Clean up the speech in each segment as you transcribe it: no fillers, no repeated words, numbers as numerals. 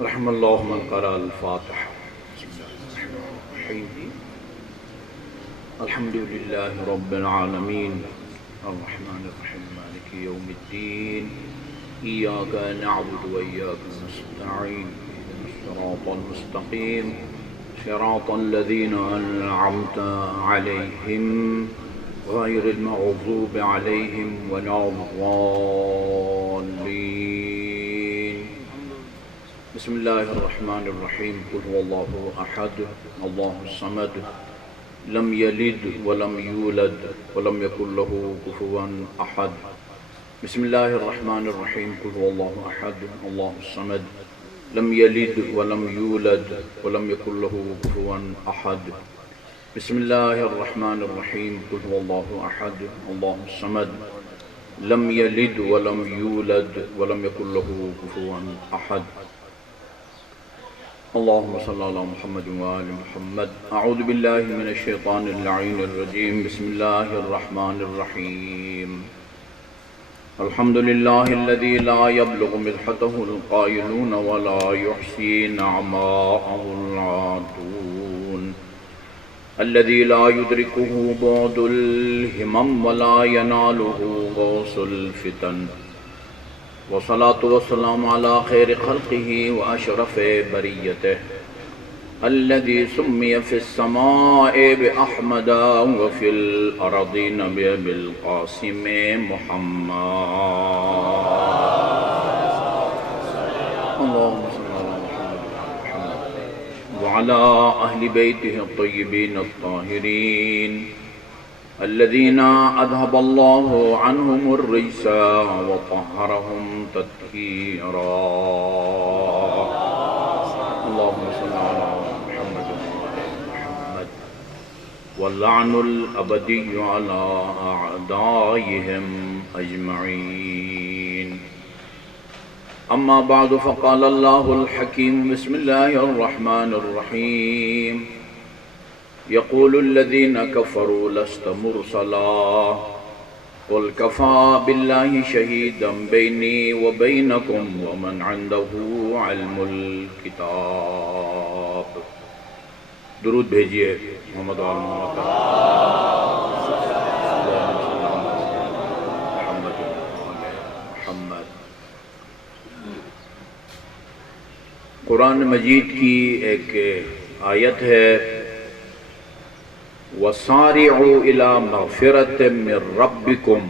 رحم اللہ من قرأ الفاتحہ. بسم اللہ الرحمن الرحیم. الحمد للہ رب العالمین الرحمن الرحیم مالک یوم الدین ایاک نعبد و ایاک نستعین اهدنا الصراط المستقیم صراط الذین انعمت علیہم غیر المغضوب علیہم ولا الضالین. بسم اللہ الرحمن الرحیم. قل هو اللہ احد اللہ الصمد لم یلد ولم یولد ولم یکن له کفوا احد. بسم اللہ الرحمن الرحیم. قل هو اللہ احد اللہ الصمد لم یلد ولم یولد ولم یکن له کفوا احد. بسم اللہ الرحمن الرحیم. قل هو اللہ احد اللہ الصمد لم یلد ولم یولد ولم یکن له کفوا احد. اللہم صلی اللہ محمد وآل محمد. اعوذ باللہ من الشیطان اللعین الرجیم. بسم اللہ الرحمن الرحیم. الحمد للہ الذی لا یبلغ مدحتہ القائلون ولا یحصی نعماءہ العادون الذی لا یدرکہ بعد الہمم ولا ینالہ غوث الفتن. والصلاة والسلام على خير خلقه وأشرف بريته الذي سمي في السماء بأحمد وفي الأرضين بالقاسم محمد. اللهم صل على محمد وعلى أهل بيته الطيبين الطاهرين الذين أذهب الله عنهم الرجس وطهرهم تطهيرا. اللهم صل على محمد ومحمد. واللعن الأبدي على أعدائهم أجمعين. أما بعد فقال الله الحكيم. بسم الله الرحمن الرحيم. يقول الذين كفروا لست مرسلا قل كفى بالله شهيدا بيني وبينكم ومن عنده علم الكتاب. درود بھیجئے محمد وآل محمد. قرآن مجید کی ایک آیت ہے وَسَارِعُوا إِلَى مَغْفِرَةٍ مِّن رَبِّكُمْ.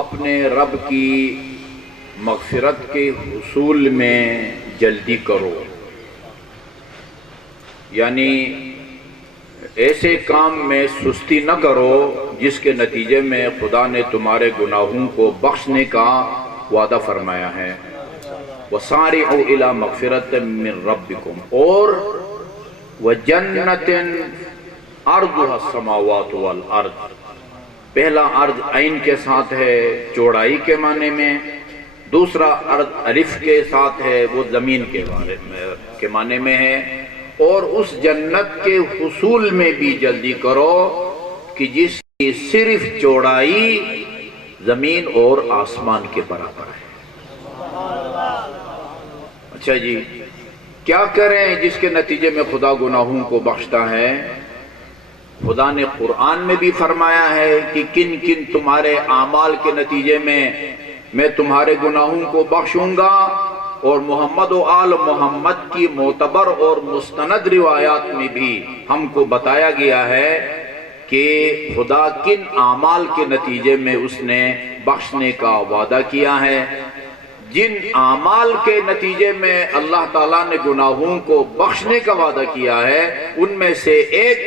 اپنے رب کی مغفرت کے حصول میں جلدی کرو. یعنی ایسے کام میں سستی نہ کرو جس کے نتیجے میں خدا نے تمہارے گناہوں کو بخشنے کا وعدہ فرمایا ہے. وَسَارِعُوا إِلَى مَغْفِرَةٍ مِّن رَبِّكُمْ. اور وَجَنَّةٍ عَرْضُهَا السَّمَاوَاتُ وَالْأَرْضُ. پہلا عرض عین کے ساتھ ہے چوڑائی کے معنی میں. دوسرا عرض الف کے ساتھ ہے وہ زمین کے معنی میں ہے. اور اس جنت کے حصول میں بھی جلدی کرو کہ جس کی صرف چوڑائی زمین اور آسمان کے برابر ہے. اچھا جی، کیا کریں جس کے نتیجے میں خدا گناہوں کو بخشتا ہے؟ خدا نے قرآن میں بھی فرمایا ہے کہ کن کن تمہارے اعمال کے نتیجے میں تمہارے گناہوں کو بخشوں گا. اور محمد و آل محمد کی معتبر اور مستند روایات میں بھی ہم کو بتایا گیا ہے کہ خدا کن اعمال کے نتیجے میں اس نے بخشنے کا وعدہ کیا ہے. جن اعمال کے نتیجے میں اللہ تعالیٰ نے گناہوں کو بخشنے کا وعدہ کیا ہے ان میں سے ایک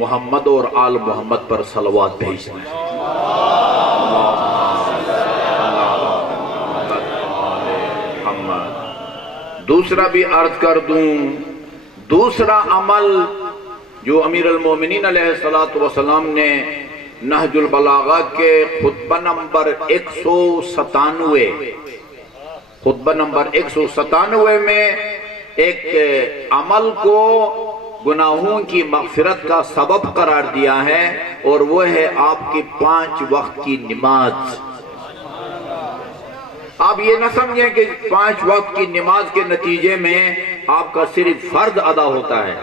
محمد اور آل محمد پر صلوات بھیجنا ہے. دوسرا بھی عرض کر دوں، دوسرا عمل جو امیر المومنین علیہ السلام نے نہج البلاغہ کے خطبہ نمبر 197 میں ایک عمل کو گناہوں کی مغفرت کا سبب قرار دیا ہے، اور وہ ہے آپ کی 5 وقت کی نماز. آپ یہ نہ سمجھیں کہ 5 وقت کی نماز کے نتیجے میں آپ کا صرف فرض ادا ہوتا ہے۔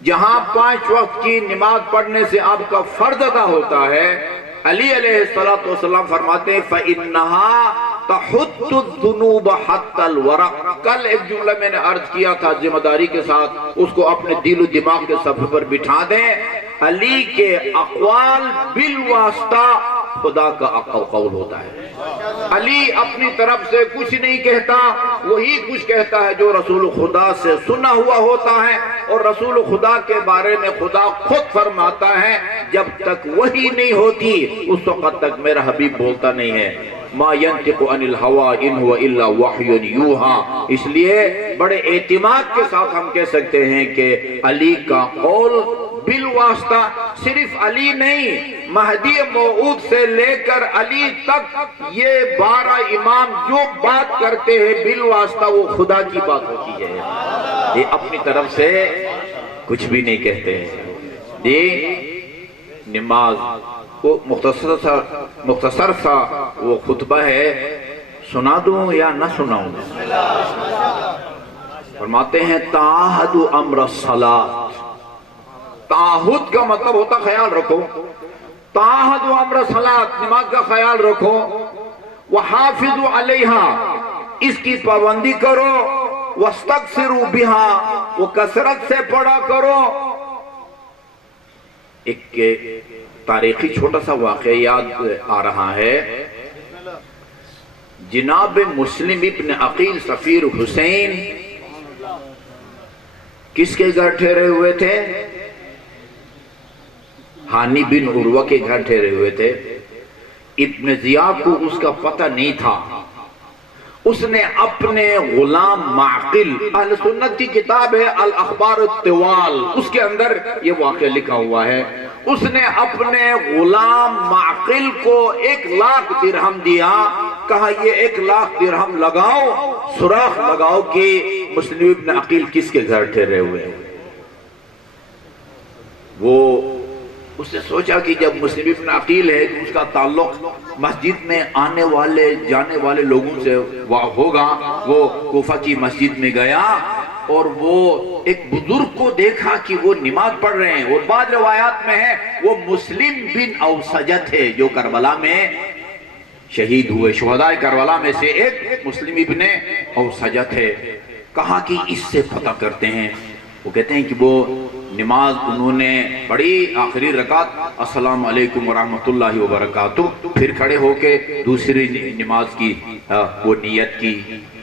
جہاں 5 وقت کی نماز پڑھنے سے آپ کا فرض ادا ہوتا ہے، علی علیہ السلام فرماتے ہیں فَإِنَّهَا تَحُطُّ الذُّنُوبَ حَتَّى الْوَرَقِ۔ کل ایک جملہ میں نے عرض کیا تھا ذمہ داری کے ساتھ، اس کو اپنے دل و دماغ کے صفحے پر بٹھا دیں۔ علی کے اقوال بالواسطہ خدا کا قول ہوتا ہے۔ علی اپنی طرف سے کچھ نہیں کہتا، وہی کچھ کہتا ہے جو رسول خدا سے سنا ہوا ہوتا ہے، اور رسول خدا کے بارے میں خدا خود فرماتا ہے جب تک وحی نہیں ہوتی اس وقت تک میرا حبیب بولتا نہیں ہے۔ ما ينطق عن الهوى ان هو الا وحی یوحی۔ اس لیے بڑے اعتماد کے ساتھ ہم کہہ سکتے ہیں کہ علی کا قول بالواسطہ، صرف علی نہیں، مہدی موعود سے لے کر علی تک یہ 12 امام جو بات کرتے ہیں بالواسطہ وہ خدا کی بات ہوتی ہے، یہ اپنی طرف سے کچھ بھی نہیں کہتے ہیں۔ یہ نماز وہ مختصر سا وہ خطبہ ہے، سنا دوں یا نہ سناؤں؟ فرماتے ہیں تعاہد امر الصلاۃ۔ تعاہد کا مطلب ہوتا خیال رکھو، تعاہد امر الصلاۃ، نماز کا خیال رکھو، وحافظوا علیہا، اس کی پابندی کرو، واستکثروا بہا، وہ کثرت سے پڑھا کرو۔ ایک تاریخی چھوٹا سا واقعہ یاد آ رہا ہے، جناب مسلم ابن عقیل سفیر حسین کس کے گھر ٹھہرے ہوئے تھے؟ ہانی بن عروہ کے گھر ٹھہرے ہوئے تھے۔ ابن زیاد کو اس کا پتہ نہیں تھا، اس نے اپنے غلام معقل، اہل سنت کی کتاب ہے الاخبار الطوال، اس کے اندر یہ واقعہ لکھا ہوا ہے، اس نے اپنے غلام معقل کو 1,00,000 درہم دیا، کہا یہ 1,00,000 درہم لگاؤ، سراخ لگاؤ کہ مسلم ابن عقیل کس کے گھر ٹھہرے ہوئے ہیں۔ وہ اس نے سوچا کہ جب مسلم ابن عقیل ہے تو اس کا تعلق مسجد میں آنے والے جانے والے لوگوں سے ہوگا۔ وہ کوفہ کی مسجد میں گیا اور وہ ایک بزرگ کو دیکھا کہ وہ نماز پڑھ رہے ہیں، اور بعض روایات میں ہے وہ مسلم بن اوسجہ تھے جو کربلا میں شہید ہوئے، شہداء کربلا میں سے ایک مسلم ابن اوسجہ تھے۔ کہا کہ اس سے پتہ کرتے ہیں۔ وہ کہتے ہیں کہ وہ نماز انہوں نے پڑھی، آخری رکعت السلام علیکم ورحمۃ اللہ وبرکاتہ، پھر کھڑے ہو کے دوسری نماز کی وہ نیت کی۔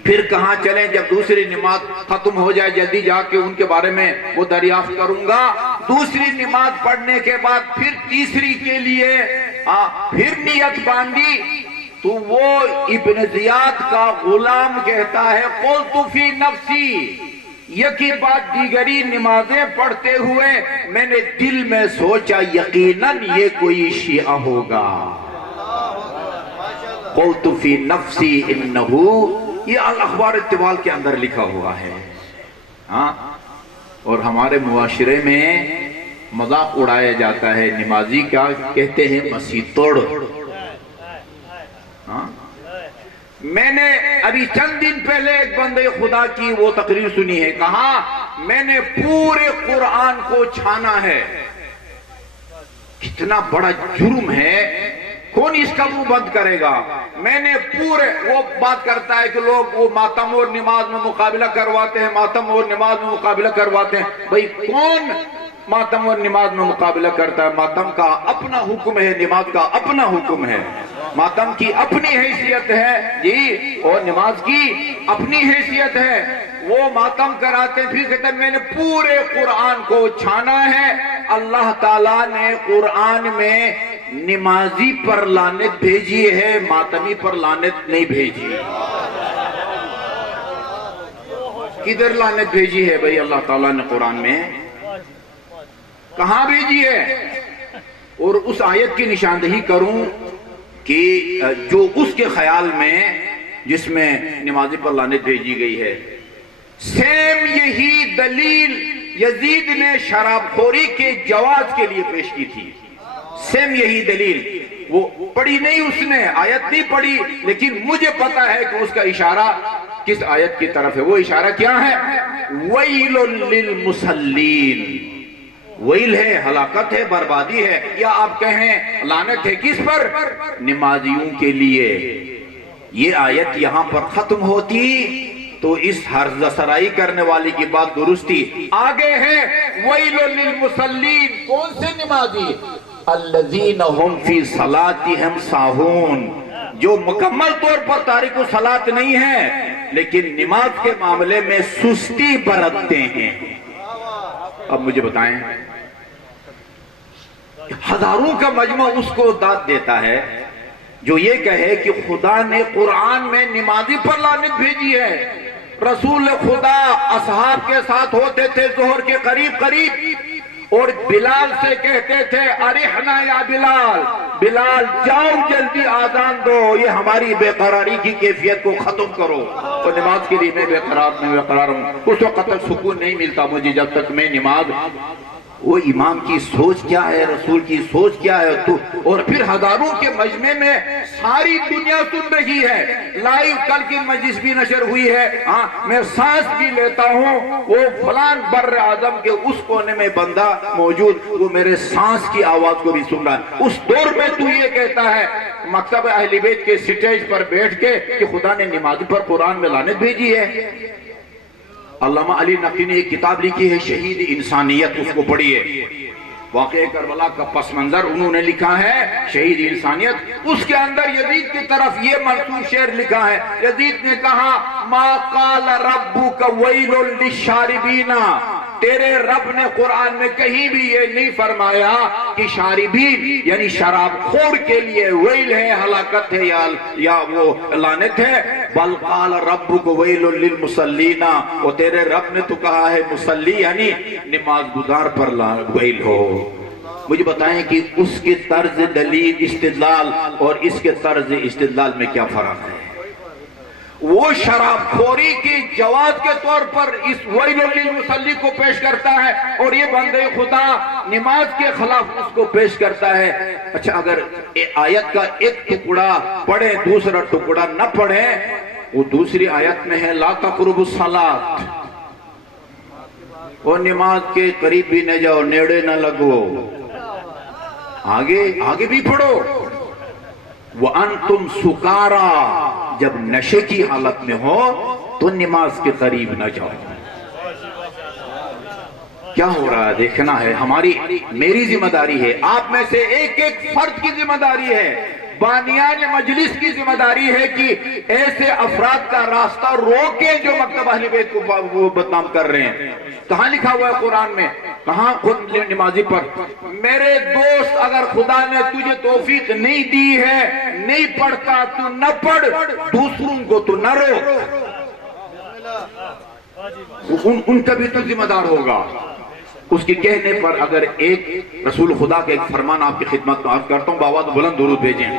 پھر کہاں چلیں، جب دوسری نماز ختم ہو جائے جلدی جا کے ان کے بارے میں وہ دریافت کروں گا۔ دوسری نماز پڑھنے کے بعد پھر تیسری کے لیے پھر نیت باندھی تو وہ ابن زیاد کا غلام کہتا ہے قلت فی نفسی، یکی بعد دیگری نمازیں پڑھتے ہوئے میں نے دل میں سوچا یقیناً یہ کوئی شیعہ ہوگا۔ قلت فی نفسی انہو، یہ الاخبار الطوال کے اندر لکھا ہوا ہے۔ اور ہمارے معاشرے میں مذاق اڑایا جاتا ہے، نمازی کیا کہتے ہیں؟ مسیح توڑ۔ میں نے ابھی چند دن پہلے ایک بندے خدا کی وہ تقریر سنی ہے، کہا میں نے پورے قرآن کو چھانا ہے۔ کتنا بڑا جرم ہے، کون اس کا منہ بند کرے گا؟ میں نے پورے، وہ بات کرتا ہے کہ لوگ وہ ماتم اور نماز میں مقابلہ کرواتے ہیں، ماتم اور نماز میں مقابلہ کرواتے ہیں۔ بھئی کون ماتم اور نماز میں مقابلہ کرتا ہے؟ ماتم کا اپنا حکم ہے، نماز کا اپنا حکم ہے۔ ماتم کی اپنی حیثیت ہے جی، اور نماز کی اپنی حیثیت ہے۔ وہ ماتم کراتے پھر کہتے ہیں میں نے پورے قرآن کو چھانا ہے۔ اللہ تعالیٰ نے قرآن میں نمازی پر لعنت بھیجی ہے، ماتمی پر لعنت نہیں بھیجی۔ کدھر لعنت بھیجی ہے بھئی اللہ تعالیٰ نے قرآن میں؟ کہاں بھیجی ہے؟ اور اس آیت کی نشاندہی کروں کہ جو اس کے خیال میں جس میں نمازی پر لعنت بھیجی گئی ہے، سیم یہی دلیل یزید نے شراب خوری کے جواز کے لیے پیش کی تھی۔ سیم یہی دلیل وہ پڑھی نہیں، اس نے آیت نہیں پڑھی، لیکن مجھے پتا ہے کہ اس کا اشارہ کس آیت کی طرف ہے۔ وہ اشارہ کیا ہے؟ وَيْلٌ لِّلْمُصَلِّينَ، ویل ہے، ہلاکت ہے، بربادی ہے، یا آپ کہیں لعنت ہے کس پر؟ نمازیوں کے لیے۔ یہ آیت یہاں پر ختم ہوتی تو اس حرز سرائی کرنے والی کی بات درستی۔ آگے ہے ویل للمصلین، کون سے نمازی؟ الذین هم فی صلاتہم ساہون، جو مکمل طور پر تارک الصلاۃ نہیں ہے لیکن نماز کے معاملے میں سستی برتتے ہیں۔ اب مجھے بتائیں، ہزاروں کا مجمع اس کو داد دیتا ہے جو یہ کہے کہ خدا نے قرآن میں نمازی پر لعنت بھیجی ہے۔ رسول خدا اصحاب کے ساتھ ہوتے تھے ظہر کے قریب اور بلال سے کہتے تھے ارحنا یا بلال، بلال جاؤ جلدی آذان دو، یہ ہماری بے قراری کی کیفیت کو ختم کرو۔ اور نماز کے لیے میں بے قرار ہوں، اس وقت تک سکون نہیں ملتا مجھے جب تک میں نماز۔ وہ امام کی سوچ کیا ہے، رسول کی سوچ کیا ہے، اور پھر ہزاروں کے مجمع میں ساری دنیا سن رہی ہے، لائیو کل کی مجلس بھی نشر ہوئی ہے، ہاں میں سانس بھی لیتا ہوں، وہ فلان بر اعظم کے اس کونے میں بندہ موجود، وہ میرے سانس کی آواز کو بھی سن رہا ہے۔ اس دور میں تو یہ کہتا ہے مکتب اہل بیت کے سٹیج پر بیٹھ کے کہ خدا نے نمازی پر قرآن میں لعنت بھیجی ہے۔ علامہ علی نقوی نے ایک کتاب لکھی ہے شہید انسانیت، اس کو پڑھیے، واقعہ کربلا کا پس منظر انہوں نے لکھا ہے شہید انسانیت۔ اس کے اندر یزید کی طرف یہ منسوب شعر لکھا ہے، یزید نے کہا ما قال ربک ویل للشاربین، تیرے رب نے قرآن میں کہیں بھی یہ نہیں فرمایا کہ شاربین یعنی شراب خور کے لیے ویل ہے، ہلاکت ہے یا وہ لعنت ہے، بل قال ربک ویل للمصلین، اور تیرے رب نے تو کہا ہے مصلی یعنی نماز گزار پر ویل ہو۔ مجھے بتائیں کہ اس کے طرز دلیل استدلال اور اس کے طرز استدلال میں کیا فرق ہے؟ وہ شراب خوری کی جواز کے طور پر اس ویل للمصلی کو پیش کرتا ہے، اور یہ بندے خدا نماز کے خلاف اس کو پیش کرتا ہے۔ اچھا، اگر آیت کا ایک ٹکڑا پڑھیں دوسرا ٹکڑا نہ پڑھیں، وہ دوسری آیت میں ہے لا تقربوا الصلاۃ، وہ نماز کے قریب بھی نہ جاؤ، نیڑے نہ لگو۔ آگے بھی پڑھو وَأَنْتُمْ سُكَارَى، جب نشے کی حالت میں ہو تو نماز کے قریب نہ جاؤ۔ کیا ہو رہا ہے دیکھنا ہے، میری ذمہ داری ہے، آپ میں سے ایک ایک فرد کی ذمہ داری ہے، بانیان مجلس کی ذمہ داری ہے کہ ایسے افراد کا راستہ روکیں جو مکتب اہل بیت کو وہ بدنام کر رہے ہیں۔ کہاں لکھا ہوا ہے قرآن میں؟ کہاں خود نمازی پر؟ میرے دوست، اگر خدا نے تجھے توفیق نہیں دی ہے، نہیں پڑھتا تو نہ پڑھ، دوسروں کو تو نہ روک، ان کا بھی تو ذمہ دار ہوگا۔ اس کے کہنے پر اگر ایک رسول خدا کا ایک فرمان آپ کی خدمت میں عرض کرتا ہوں، بآواز بلند درود بھیجیں۔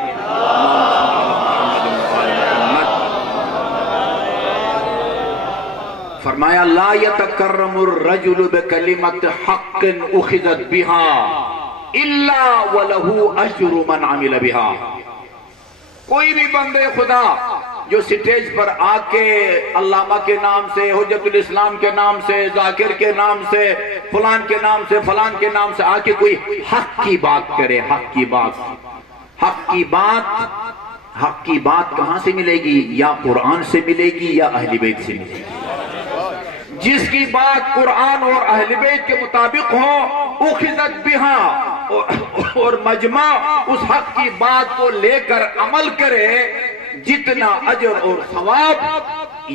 فرمایا لا يتکرم الرجل بکلمت حق اخذت بها الا وله اجر من عمل بها۔ کوئی بھی بندے خدا جو سٹیج پر آ کے علامہ کے نام سے، حجت الاسلام کے نام سے، ذاکر کے نام سے، فلان کے نام سے، فلان کے نام سے آ کے کوئی حق کی بات کرے، حق کی بات کہاں سے ملے گی؟ یا قرآن سے ملے گی یا اہل بیت سے ملے گی۔ جس کی بات قرآن اور اہل بیت کے مطابق ہو، اخذت بہا، اور مجمع اس حق کی بات کو لے کر عمل کرے، جتنا اجر اور ثواب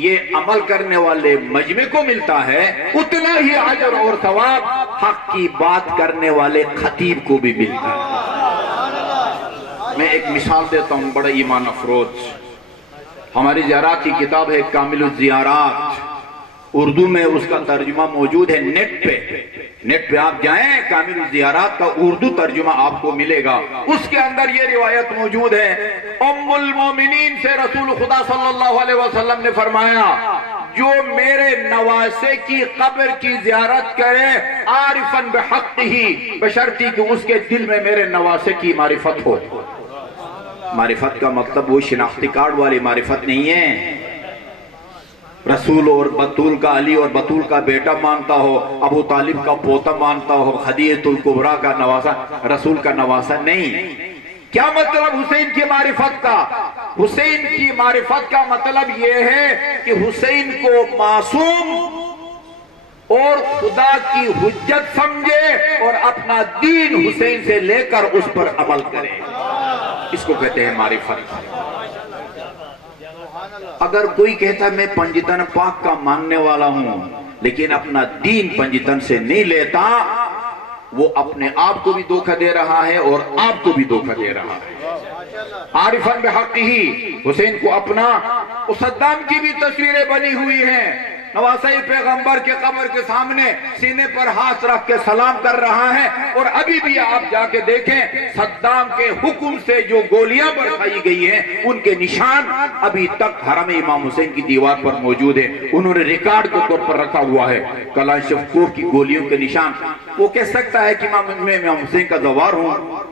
یہ عمل کرنے والے مجمع کو ملتا ہے، اتنا ہی اجر اور ثواب حق کی بات کرنے والے خطیب کو بھی ملتا ہے۔ میں ایک مثال دیتا ہوں بڑا ایمان افروز۔ ہماری زیارات کی کتاب ہے کامل الزیارات، اردو میں اس کا ترجمہ موجود ہے نیٹ پہ آپ جائیں، کامل الزیارات کا اردو ترجمہ آپ کو ملے گا۔ اس کے اندر یہ روایت موجود ہے، ام المومنین سے رسول خدا صلی اللہ علیہ وسلم نے فرمایا جو میرے نواسے کی قبر کی زیارت کرے عارفاً بحقہ، بشرطی کہ اس کے دل میں میرے نواسے کی معرفت ہو۔ معرفت کا مطلب وہ شناختی کارڈ والی معرفت نہیں ہے، رسول اور بطول کا علی اور بطول کا بیٹا مانتا ہو، ابو طالب کا پوتا مانتا ہو، خدیجہ الکبریٰ کا نواسا، رسول کا نواسا نہیں۔ کیا مطلب حسین کی معرفت کا؟ حسین کی معرفت کا مطلب یہ ہے کہ حسین کو معصوم اور خدا کی حجت سمجھے اور اپنا دین حسین سے لے کر اس پر عمل کرے، اس کو کہتے ہیں معرفت۔ اگر کوئی کہتا ہے میں پنجتن پاک کا ماننے والا ہوں لیکن اپنا دین پنجتن سے نہیں لیتا، وہ اپنے آپ کو بھی دھوکہ دے رہا ہے اور آپ کو بھی دھوکہ دے رہا ہے۔ عارفاً بحقہ حسین کو اپنا، صدام کی بھی تصویریں بنی ہوئی ہیں، نواسۂ پیغمبر کے قبر کے سامنے سینے پر ہاتھ رکھ کے سلام کر رہا ہے، اور ابھی بھی آپ جا کے دیکھیں صدام کے حکم سے جو گولیاں برسائی گئی ہیں ان کے نشان ابھی تک حرم امام حسین کی دیوار پر موجود ہیں، انہوں نے ریکارڈ کے طور پر رکھا ہوا ہے۔ کلاشنکوف کی گولیوں کے نشان، وہ کہہ سکتا ہے کہ میں امام حسین کا زوار ہوں،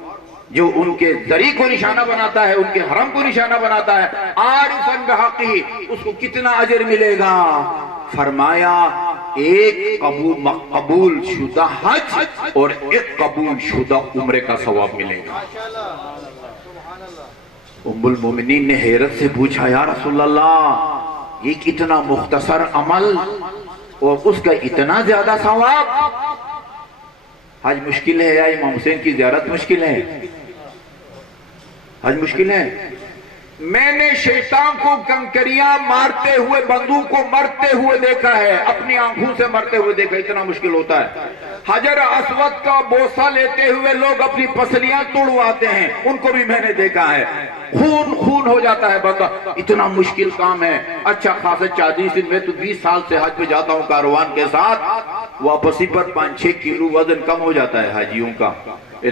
جو ان کے ذریع کو نشانہ بناتا ہے، ان کے حرم کو نشانہ بناتا ہے، عارفاً بحقہ اس کو کتنا اجر ملے گا؟ فرمایا ایک قبول شدہ حج اور ایک قبول شدہ عمرے کا ثواب ملے گا۔ ام المومنین نے حیرت سے پوچھا یا رسول اللہ یہ کتنا مختصر عمل اور اس کا اتنا زیادہ ثواب؟ حج مشکل ہے یا امام حسین کی زیارت مشکل ہے؟ حج مشکل ہے؟ میں نے شیطان کو کنکریاں مارتے ہوئے، بندوق کو مرتے ہوئے دیکھا ہے، اپنی آنکھوں سے مرتے ہوئے دیکھا، اتنا مشکل ہوتا ہے۔ حجر اسود کا بوسہ لیتے ہوئے لوگ اپنی پسلیاں توڑواتے ہیں، ان کو بھی میں نے دیکھا ہے، خون خون ہو جاتا ہے بندہ، اتنا مشکل کام ہے۔ اچھا خاصا 40 دن میں تو 20 سال سے حج پہ جاتا ہوں کاروان کے ساتھ، واپسی پر 5-6 کلو وزن کم ہو جاتا ہے حاجیوں کا۔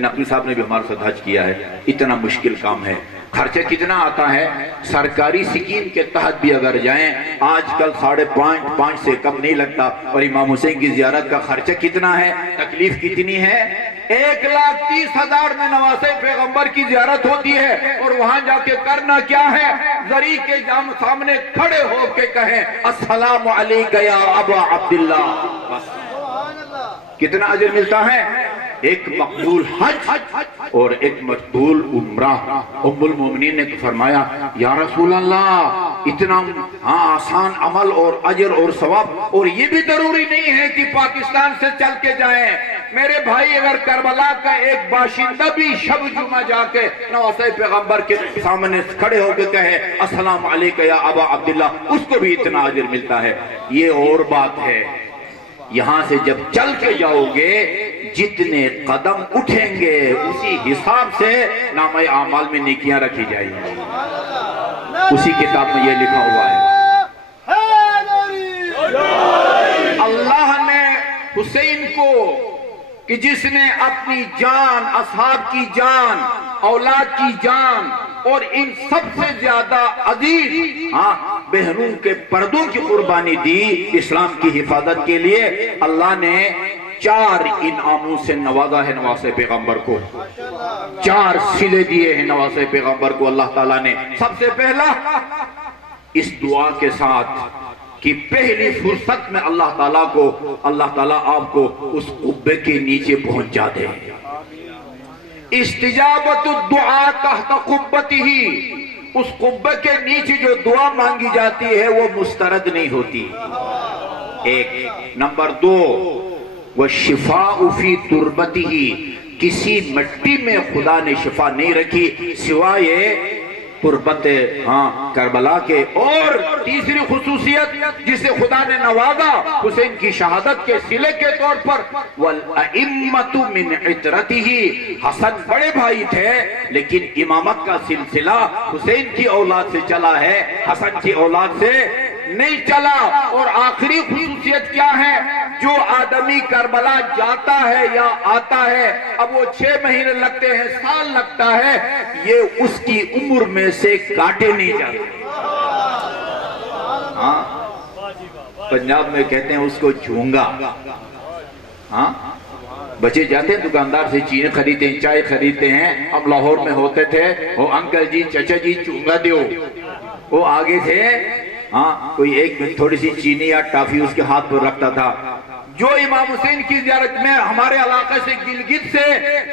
نقوی صاحب نے بھی ہمارے ساتھ حج کیا ہے، اتنا مشکل کام ہے۔ خرچہ کتنا آتا ہے؟ سرکاری سکیم کے تحت بھی اگر جائیں آج کل 5.5 سے کم نہیں لگتا، اور امام حسین کی زیارت کا خرچہ کتنا ہے، تکلیف کتنی ہے؟ 1,30,000 میں نواسۂ پیغمبر کی زیارت ہوتی ہے، اور وہاں جا کے کرنا کیا ہے؟ ذریع کے سامنے کھڑے ہو کے کہیں السلام علیک یا ابا عبداللہ، کتنا اجر ملتا ہے؟ ایک مقبول حج اور ایک مقبول عمرہ۔ ام المومنین نے فرمایا یا رسول اللہ اتنا آسان عمل اور اجر اور ثواب، اور یہ بھی ضروری نہیں ہے کہ پاکستان سے چل کے جائیں۔ میرے بھائی اگر کربلا کا ایک باشندہ بھی شب جمعہ جا کے نواسۂ پیغمبر کے سامنے کھڑے ہو کے کہے السلام علیکم یا ابا عبداللہ، اس کو بھی اتنا اجر ملتا ہے۔ یہ اور بات ہے، یہاں سے جب چل کے جاؤ گے جتنے قدم اٹھیں گے اسی حساب سے نامہ اعمال میں نیکیاں رکھی جائیں گی، اسی کتاب میں یہ لکھا ہوا ہے۔ اللہ نے حسین کو کہ جس نے اپنی جان، اصحاب کی جان، اولاد کی جان اور ان سب سے زیادہ عزیز بہنوں کے پردوں کی قربانی دی اسلام کی حفاظت کے لیے، اللہ نے 4 انعاموں سے نوازا ہے نواسۂ پیغمبر کو، 4 صلے دیے ہیں نواسۂ پیغمبر کو اللہ تعالیٰ نے۔ سب سے پہلا اس دعا کے ساتھ کہ پہلی فرصت میں اللہ تعالیٰ آپ کو اس قبے کے نیچے پہنچا دے۔ استجابت الدعاء تحت قبتہ، اس قبے کے نیچے جو دعا مانگی جاتی ہے وہ مسترد نہیں ہوتی، ایک۔ نمبر 2 والشفاء فی تربتہ، کسی مٹی میں خدا نے شفا نہیں رکھی سوائے تربت کربلا کے۔ اور تیسری خصوصیت جسے خدا نے نوازا حسین کی شہادت کے صلے کے طور پر، وَالْأَئِمَّةُ مِنْ عِتْرَتِهِ، حسن بڑے بھائی تھے لیکن امامت کا سلسلہ حسین کی اولاد سے چلا ہے، حسن کی اولاد سے نہیں چلا۔ اور آخری خصوصیت کیا ہے؟ جو آدمی کربلا جاتا ہے یا آتا ہے، اب وہ 6 مہینے لگتے ہیں، سال لگتا ہے، یہ اس کی عمر میں سے کاٹے نہیں جاتے۔ پنجاب میں کہتے ہیں اس کو جھونگا، بچے جاتے ہیں دکاندار سے چینی خریدتے ہیں، چائے خریدتے ہیں. ہم لاہور میں ہوتے تھے، وہ انکل جی چچا جی چونگا دیو، وہ آگے تھے، ہاں کوئی ایک تھوڑی سی چینی یا ٹافی اس کے ہاتھ پر رکھتا تھا. جو امام حسین کی زیارت میں ہمارے علاقے سے گلگت سے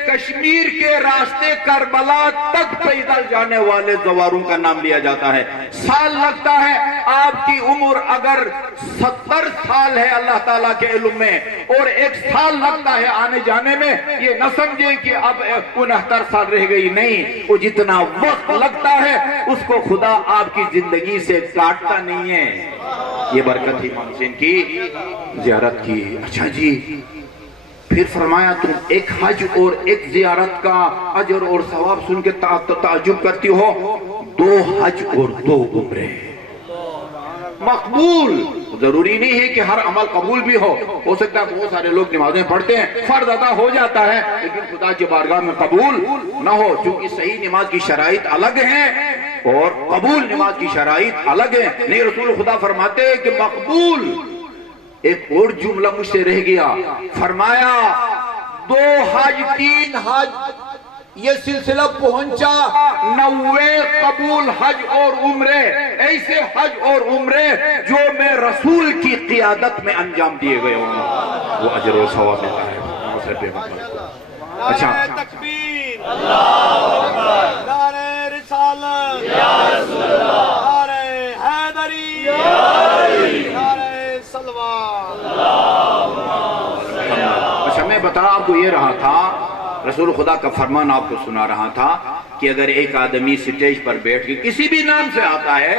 کشمیر کے راستے کربلا تک پیدل جانے والے زواروں کا نام لیا جاتا ہے. سال لگتا ہے، آپ کی عمر اگر 70 سال ہے اللہ تعالیٰ کے علم میں، اور 1 سال لگتا ہے آنے جانے میں، یہ نہ سمجھیں کہ اب 69 سال رہ گئی. نہیں، وہ جتنا وقت لگتا ہے اس کو خدا آپ کی زندگی سے کاٹتا نہیں ہے. یہ برکت ہے امام حسین کی زیارت کی. اچھا جی، پھر فرمایا تم ایک حج اور ایک زیارت کا اجر اور ثواب سن کے تعجب کرتی ہو. 2 حج اور 2 عمرے مقبول. ضروری نہیں ہے کہ ہر عمل قبول بھی ہو سکتا ہے بہت سارے لوگ نمازیں پڑھتے ہیں، فرض ادا ہو جاتا ہے، لیکن خدا کی بارگاہ میں قبول نہ ہو، چونکہ صحیح نماز کی شرائط الگ ہیں اور قبول نماز کی شرائط الگ ہیں. نہیں، رسول خدا فرماتے ہیں کہ مقبول. ایک اور جملہ مجھ سے رہ گیا، فرمایا 2 حج 3 حج، یہ سلسلہ پہنچا 90 قبول حج اور عمرے. ایسے حج اور عمرے جو میں رسول کی قیادت میں انجام دیے گئے ہوں، وہ اجر و ثواب ملتا ہے. اچھا، تکبیر، اللہ اکبر، نعرہ رسالت یا رسول اللہ، نعرہ حیدری یا علی، نعرہ صلوات. اچھا، میں بتا آپ کو یہ رہا تھا، رسول خدا کا فرمان آپ کو سنا رہا تھا کہ اگر ایک آدمی سٹیج پر بیٹھ کے کسی بھی نام سے آتا ہے،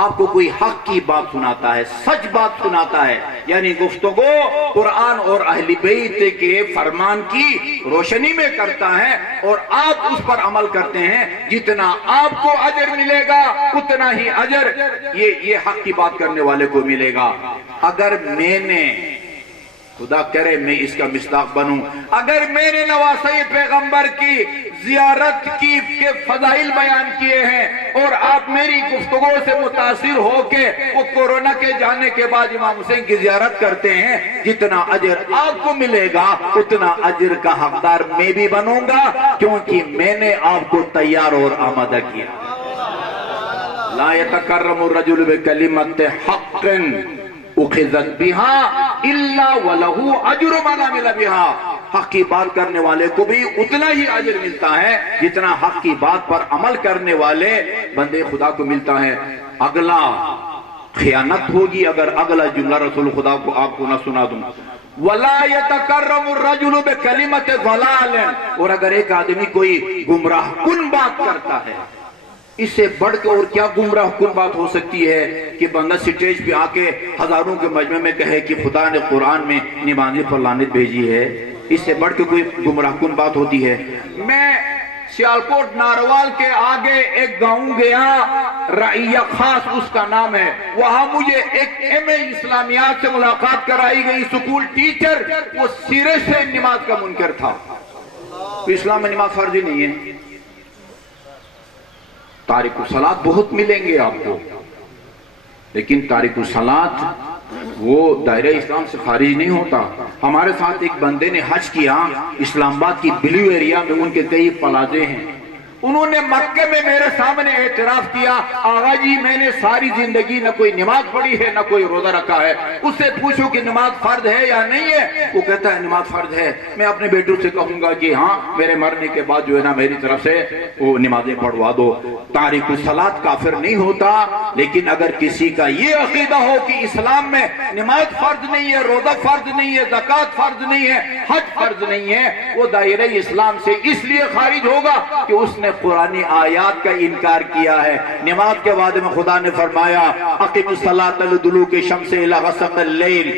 آپ کو کوئی حق کی بات سناتا ہے، سچ بات سناتا ہے، یعنی گفتگو قرآن اور اہل بیت کے فرمان کی روشنی میں کرتا ہے اور آپ اس پر عمل کرتے ہیں، جتنا آپ کو اجر ملے گا اتنا ہی اجر یہ حق کی بات کرنے والے کو ملے گا. اگر میں نے، خدا کرے میں اس کا مصداق بنوں، اگر میں نے نواسۂ پیغمبر کی زیارت کی کے فضائل بیان کیے ہیں اور آپ میری گفتگو سے متاثر ہو کے وہ کورونا کے جانے کے بعد امام حسین کی زیارت کرتے ہیں، جتنا اجر آپ کو ملے گا اتنا اجر کا حقدار میں بھی بنوں گا، کیونکہ میں نے آپ کو تیار اور آمادہ کیا. لا يتکرم الرجل بکلمت حق اخذت بها الا وله اجر من عمل بها. حق کی بات کرنے والے کو بھی اتنا ہی اجر ملتا ہے جتنا حق کی بات پر عمل کرنے والے بندے خدا کو ملتا ہے. اگلا خیانت ہوگی اگر اگلا جملہ رسول خدا کو آپ کو نہ سنا دوں. وَلَا يَتَكَرَّمُ الرَّجُلُ بِكَلِمَةِ ضَلَالٍ. اور اگر ایک آدمی کوئی گمراہ کن بات کرتا ہے، اس سے بڑھ کے اور کیا گمراہ کن بات ہو سکتی ہے کہ بندہ سٹیج پہ آ کے ہزاروں کے مجمع میں کہے کہ خدا نے قرآن میں نمازی پر لعنت بھیجی ہے. اس سے بڑھ کے کوئی گمراہ کن بات ہوتی ہے. میں سیالکوٹ ناروال کے آگے ایک گاؤں گیا، رعیہ خاص اس کا نام ہے. وہاں مجھے ایک ایم اے اسلامیات سے ملاقات کرائی گئی. سکول ٹیچر، وہ سرے سے نماز کا منکر تھا. تو اسلام میں نماز فرض ہی نہیں ہے. تارک الصلاۃ بہت ملیں گے آپ کو، لیکن تارک الصلاۃ وہ دائرہ اسلام سے خارج نہیں ہوتا. ہمارے ساتھ ایک بندے نے حج کیا، اسلام آباد کی بلیو ایریا میں ان کے کئی پلازے ہیں. انہوں نے مکہ میں میرے سامنے اعتراف کیا، آغا جی میں نے ساری زندگی نہ کوئی نماز پڑھی ہے نہ کوئی روزہ رکھا ہے. اس سے پوچھو کہ نماز فرض ہے یا نہیں ہے. وہ کہتا ہے نماز فرض ہے. میں اپنے بیٹوں سے کہوں گا کہ ہاں میرے مرنے کے بعد جو ہے نا میری طرف سے وہ نمازیں پڑھوا دو. تارک الصلاۃ کافر نہیں ہوتا، لیکن اگر کسی کا یہ عقیدہ ہو کہ اسلام میں نماز فرض نہیں ہے، روزہ فرض نہیں ہے، زکوٰۃ فرض نہیں ہے، حج فرض نہیں ہے، وہ دائرہ اسلام سے اس لیے خارج ہوگا کہ اس نے قرآنی آیات کا انکار کیا ہے. نماز کے بعد میں خدا نے فرمایا اقیم الصلاۃ لدلوک الشمس الی غسق اللیل.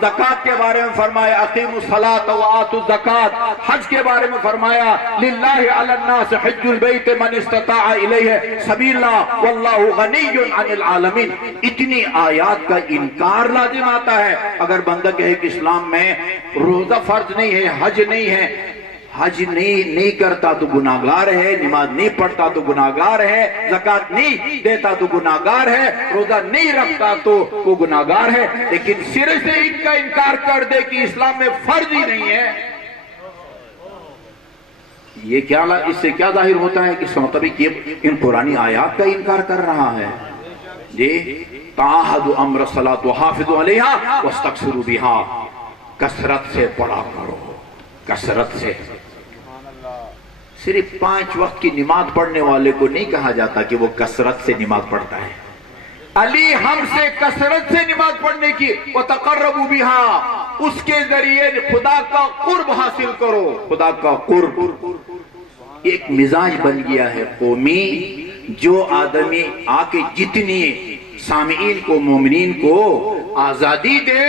زکوٰۃ کے بارے میں فرمایا اقیم الصلاۃ وآتوا الزکوٰۃ. حج کے بارے میں فرمایا للہ علی الناس حج البیت من استطاع الیہ سبیلا واللہ غنی عن العالمین. اتنی آیات کا انکار لازم آتا ہے. اگر بندہ کہے کہ اسلام میں روزہ فرض نہیں ہے، حج نہیں ہے، حج نہیں کرتا تو گناہگار ہے، نماز نہیں پڑھتا تو گناہگار ہے، زکوٰۃ نہیں دیتا تو گناہگار ہے، روزہ نہیں رکھتا تو وہ گناہگار ہے، لیکن سرے سے ان کا انکار کر دے کہ اسلام میں فرض ہی نہیں ہے، یہ کیا اس سے کیا ظاہر ہوتا ہے کہ اس کا مطلب کہ ان قرآنی آیات کا انکار کر رہا ہے۔ جی تعاہدوا امر الصلاۃ وحافظوا علیہا واستکثروا بہا، کثرت سے پڑھا کرو، کثرت سے۔ صرف 5 وقت کی نماز پڑھنے والے کو نہیں کہا جاتا کہ وہ کثرت سے نماز پڑھتا ہے۔ علی ہم سے کثرت سے نماز پڑھنے کی وتقربوا بہا، اس کے ذریعے خدا کا قرب حاصل کرو، خدا کا قرب۔ ایک مزاج بن گیا ہے قومی، جو آدمی آ کے جتنی سامعین کو مومنین کو آزادی دے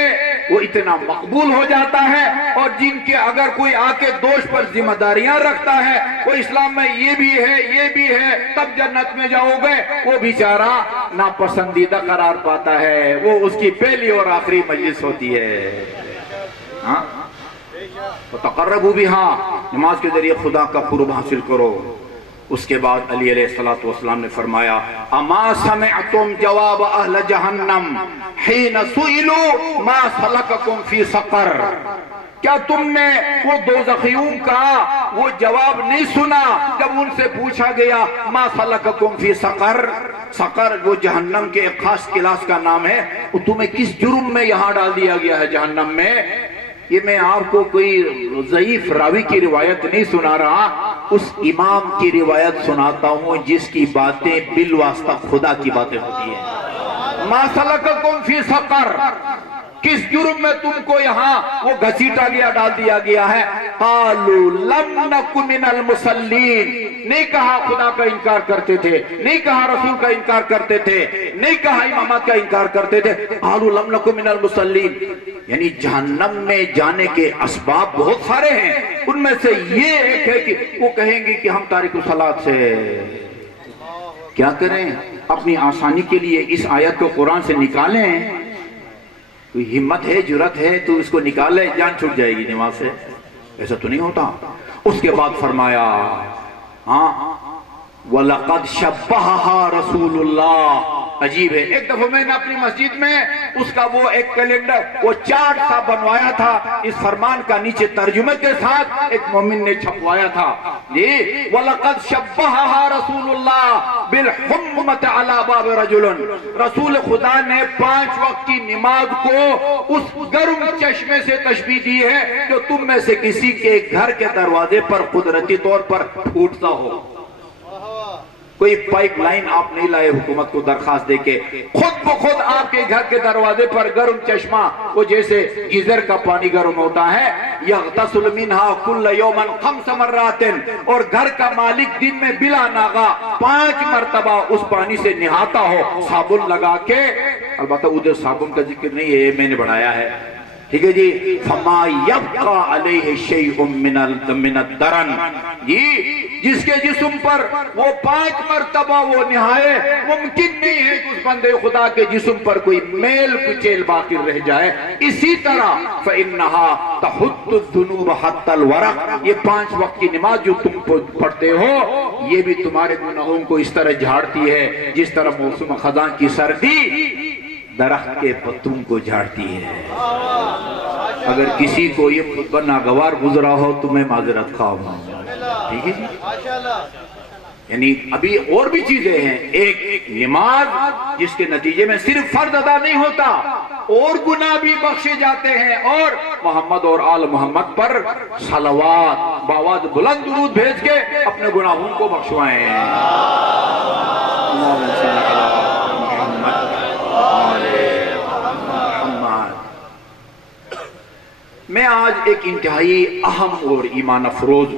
وہ اتنا مقبول ہو جاتا ہے، اور جن کے اگر کوئی آ کے دوش پر ذمہ داریاں رکھتا ہے وہ اسلام میں یہ بھی ہے یہ بھی ہے تب جنت میں جاؤ گے، وہ بیچارہ ناپسندیدہ قرار پاتا ہے، وہ اس کی پہلی اور آخری مجلس ہوتی ہے۔ ہاں تقربوا بہا، نماز کے ذریعے خدا کا قرب حاصل کرو۔ اس کے بعد علی علیہ السلام نے فرمایا اما سمعتم جواب اہل جہنم حین سئلوا ما سلککم فی سقر، کیا تم نے وہ دوزخیوں کا وہ جواب نہیں سنا جب ان سے پوچھا گیا ما سلککم فی سقر؟ سقر وہ جہنم کے ایک خاص کلاس کا نام ہے، وہ تمہیں کس جرم میں یہاں ڈال دیا گیا ہے جہنم میں؟ یہ میں آپ کو کوئی ضعیف راوی کی روایت نہیں سنا رہا، اس امام کی روایت سناتا ہوں جس کی باتیں بالواسطہ خدا کی باتیں ہوتی ہیں۔ ما سلککم فی سقر، کس جرم میں تم کو یہاں وہ گھسیٹا گیا ڈال دیا گیا ہے؟ قالوا لم نک من المصلین، نہیں کہا خدا کا انکار کرتے تھے، نہیں کہا رسول کا انکار کرتے تھے، نہیں کہا امامت کا انکار کرتے تھے، قالوا لم نک من المصلین، یعنی جہنم میں جانے کے اسباب بہت سارے ہیں، ان میں سے یہ ایک ہے کہ وہ کہیں گے کہ ہم تارک الصلاۃ سے کیا کریں، اپنی آسانی کے لیے اس آیت کو قرآن سے نکالیں، کوئی ہمت ہے جرت ہے تو اس کو نکالے، جان چھوٹ جائے گی نماز سے، ایسا تو نہیں ہوتا۔ اس کے بعد فرمایا ہاں وَلَقَدْ شَبَّهَهَا رَسُولُ اللَّهِ، عجیب ہے، ایک دفعہ میں نے اپنی مسجد میں اس کا وہ ایک کیلنڈر وہ چارٹ سا بنوایا تھا، اس فرمان کا نیچے ترجمے کے ساتھ ایک مومن نے چھپوایا تھا، یہ وَلَقَدْ شَبَّهَهَا رَسُولُ اللَّهِ بِالْحُمَّةِ عَلَى بَابِ رَجُلٍ، رسول خدا نے 5 وقت کی نماز کو اس گرم چشمے سے تشبیہ دی ہے جو تم میں سے کسی کے گھر کے دروازے پر قدرتی طور پر پھوٹتا ہو۔ کوئی پائپ لائن آپ نہیں لائے حکومت کو درخواست دے کے، خود بخود آپ کے گھر کے دروازے پر گرم چشمہ، وہ جیسے گیزر کا پانی گرم ہوتا ہے، یغتسل منہا کل یومن 5 مرات، اور گھر کا مالک دن میں بلا ناغا 5 مرتبہ اس پانی سے نہاتا ہو صابن لگا کے، البتہ ادھر صابن کا ذکر نہیں ہے، میں نے بڑھایا ہے، ٹھیک ہے جی، فما یبقى علیہ شیء من الدرن، جی جس کے جسم پر وہ 5 مرتبہ وہ نہائے، ممکن نہیں ہے کہ اس بندے خدا کے جسم پر کوئی میل کچیل باقی رہ جائے۔ اسی طرح فإنها تحط الذنوب حتى الورق، یہ 5 وقت کی نماز جو تم پڑھتے ہو یہ بھی تمہارے گناہوں کو اس طرح جھاڑتی ہے جس طرح موسم خزاں کی سردی درخت کے پتوں کو جھاڑتی ہے۔ اگر کسی کو یہ خطبہ ناگوار گزرا ہو تو میں معذرت خواہ ہوں، ٹھیک ہے جی۔ یعنی ابھی اور بھی چیزیں ہیں، ایک نماز جس کے نتیجے میں صرف فرض ادا نہیں ہوتا، اور گناہ بھی بخشے جاتے ہیں، اور محمد اور آل محمد پر صلوات باواد بلند درود بھیج کے اپنے گناہوں کو بخشوائیں۔ میں آج ایک انتہائی اہم اور ایمان افروز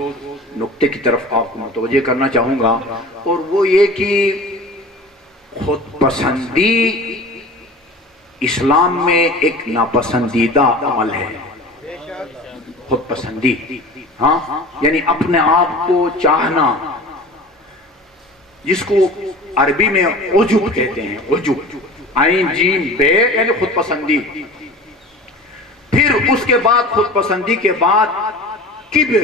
نقطے کی طرف آپ کو متوجہ کرنا چاہوں گا، اور وہ یہ کہ خود پسندی اسلام میں ایک ناپسندیدہ عمل ہے۔ خود پسندی، ہاں یعنی اپنے آپ کو چاہنا، جس کو عربی میں عجب کہتے ہیں، عجب، عین جیم بے یعنی خود پسندی۔ پھر اس کے بعد خود پسندی کے بعد کبر،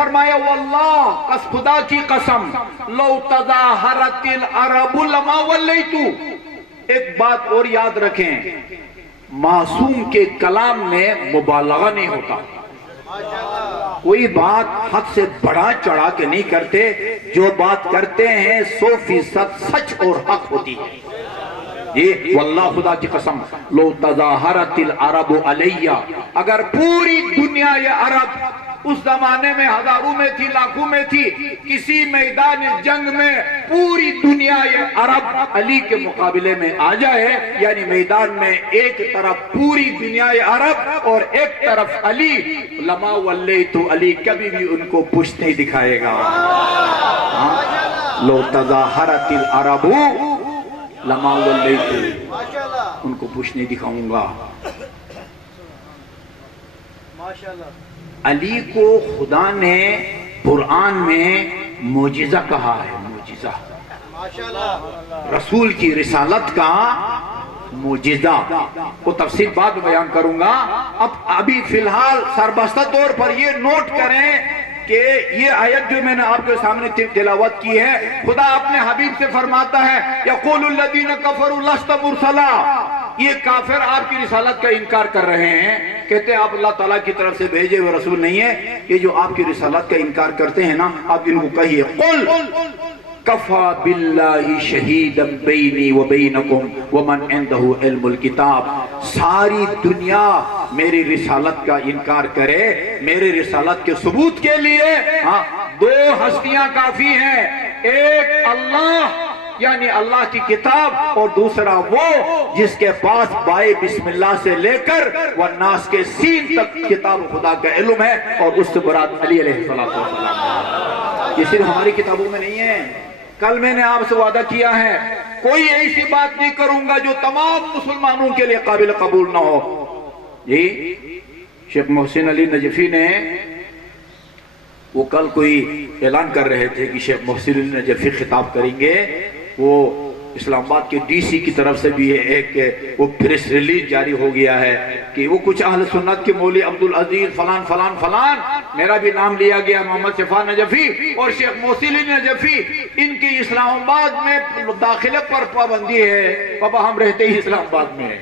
فرمایا واللہ قس خدا کی قسم لو تظاہرت العرب لما ولیتو. ایک بات اور یاد رکھیں، معصوم کے کلام میں مبالغہ نہیں ہوتا. کوئی بات حد سے بڑا چڑھا کے نہیں کرتے، جو بات کرتے ہیں 100% سچ اور حق ہوتی ہے. یہ واللہ خدا کی قسم لو تظاہرت العرب علیہ، اگر پوری دنیا یہ عرب اس زمانے میں ہزاروں میں تھی، لاکھوں میں تھی، کسی میدان جنگ میں پوری دنیا یہ عرب علی کے مقابلے میں آ جائے، یعنی میدان میں ایک طرف پوری دنیا یہ عرب اور ایک طرف علی، لما ولیتو، علی کبھی بھی ان کو پشت نہیں دکھائے گا. لو تظاہرت العرب لما ولیتو، ان کو پشت نہیں دکھاؤں گا. علی کو خدا نے قرآن میں معجزہ کہا ہے، معجزہ، رسول کی رسالت کا معجزہ. وہ تفصیل بعد میں بیان کروں گا. ابھی فی الحال سربستہ طور پر یہ نوٹ کریں کہ یہ آیت جو میں نے آپ کے سامنے تلاوت کی ہے، خدا اپنے حبیب سے فرماتا ہے یقول الذین کفروا لست مرسلا. یہ کافر آپ کی رسالت کا انکار کر رہے ہیں، کہتے ہیں آپ اللہ تعالیٰ کی طرف سے بھیجے ہوئے رسول نہیں ہیں. یہ جو آپ کی رسالت کا انکار کرتے ہیں نا، آپ ان کو کہیے قل کفا باللہ شہیدا بینی و بینکم ومن عنده علم الکتاب. ساری دنیا میری رسالت کا انکار کرے، میری رسالت کے ثبوت کے لیے دو ہستیاں کافی ہیں، ایک اللہ یعنی اللہ کی کتاب، اور دوسرا وہ جس کے پاس بائے بسم اللہ سے لے کر والناس کے سین تک کتاب خدا کا علم ہے، اور اس سے مراد علی علیہ السلام. یہ صرف ہماری کتابوں میں نہیں ہے. کل میں نے آپ سے وعدہ کیا ہے کوئی ایسی بات نہیں کروں گا جو تمام مسلمانوں کے لیے قابل قبول نہ ہو. جی شیخ محسن علی نجفی نے وہ کل کوئی اعلان کر رہے تھے کہ شیخ محسن علی نجفی خطاب کریں گے. وہ اسلام آباد کے ڈی سی کی طرف سے بھی ایک وہ پریس ریلیز جاری ہو گیا ہے کہ وہ کچھ اہل سنت کے مولوی عبدالعزیز فلان فلان فلان، میرا بھی نام لیا گیا، محمد شفا نجفی اور شیخ محسن علی نجفی، ان کی اسلام آباد میں داخلے پر پابندی ہے. بابا ہم رہتے ہی اسلام آباد میں ہیں.